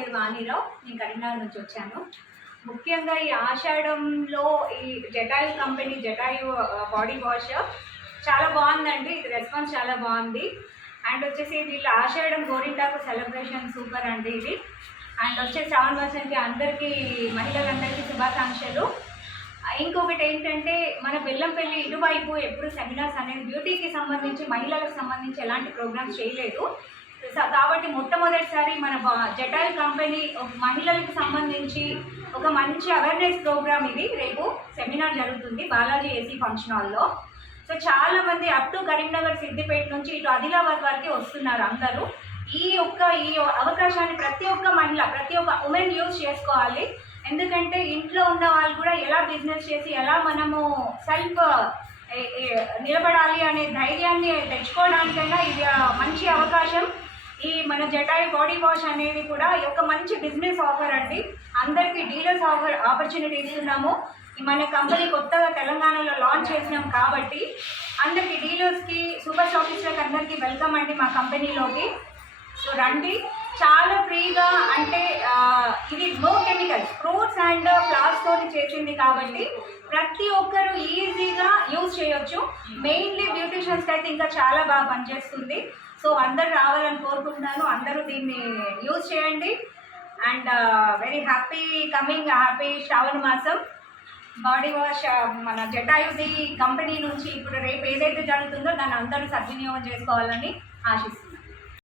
పేరు వాణిరావు. నేను కరీంనగర్ నుంచి వచ్చాను. ముఖ్యంగా ఈ ఆషాఢంలో ఈ Jatayu company Jatayu body wash చాలా బాగుందండి. ఇది రెస్పాన్స్ చాలా బాగుంది. అండ్ వచ్చేసి వీళ్ళ ఆషాఢం గోరింటాకు సెలబ్రేషన్ సూపర్ అండి ఇది. అండ్ వచ్చే శ్రావణ మాసంకి అందరికీ మహిళలందరికీ శుభాకాంక్షలు. ఇంకొకటి ఏంటంటే మన బెల్లంపల్లి ఇటువైపు ఎప్పుడు సెమినార్స్ అనేది బ్యూటీకి సంబంధించి మహిళలకు సంబంధించి ఎలాంటి ప్రోగ్రామ్స్ చేయలేదు. కాబట్టి మొట్టమొదటిసారి మన జటాయు కంపెనీ మహిళలకు సంబంధించి ఒక మంచి అవేర్నెస్ ప్రోగ్రామ్ ఇది. రేపు సెమినార్ జరుగుతుంది బాలాజీ ఏసీ ఫంక్షన్ హాల్లో. సో చాలామంది అప్ టు కరీంనగర్ సిద్దిపేట నుంచి ఇటు ఆదిలాబాద్ వరకు వస్తున్నారు అందరూ. ఈ అవకాశాన్ని ప్రతి ఒక్క మహిళ ప్రతి ఒక్క ఉమెన్ యూజ్ చేసుకోవాలి. ఎందుకంటే ఇంట్లో ఉన్న వాళ్ళు కూడా ఎలా బిజినెస్ చేసి ఎలా మనము సెల్ఫ్ నిలబడాలి అనే ధైర్యాన్ని తెచ్చుకోవడానికైనా ఇది మంచి అవకాశం. ఈ మన జటాయు బాడీ వాష్ అనేది కూడా ఒక మంచి బిజినెస్ ఆఫర్ అండి. అందరికీ డీలర్స్ ఆపర్చునిటీ ఇస్తున్నాము. మన కంపెనీ కొత్తగా తెలంగాణలో లాంచ్ చేసినాం కాబట్టి అందరికీ డీలర్స్కి సూపర్ షాపింగ్స్కి అందరికీ వెల్కమ్ అండి మా కంపెనీలోకి. సో రండి, చాలా ఫ్రీగా. అంటే ఇది నో కెమికల్స్, ఫ్రూట్స్ అండ్ ఫ్లవర్స్తో చేసింది కాబట్టి ప్రతి ఒక్కరు ఈజీగా యూజ్ చేయొచ్చు. మెయిన్లీ బ్యూటిషియన్స్కి అయితే ఇంకా చాలా బాగా పనిచేస్తుంది. సో అందరు రావాలని కోరుకుంటున్నాను. అందరూ దీన్ని యూజ్ చేయండి. అండ్ వెరీ హ్యాపీ హ్యాపీ శ్రావణ మాసం. బాడీ వాష్ మన జటాయుది కంపెనీ నుంచి ఇప్పుడు రేపు ఏదైతే జరుగుతుందో దాన్ని అందరూ సద్వినియోగం చేసుకోవాలని ఆశిస్తున్నాను.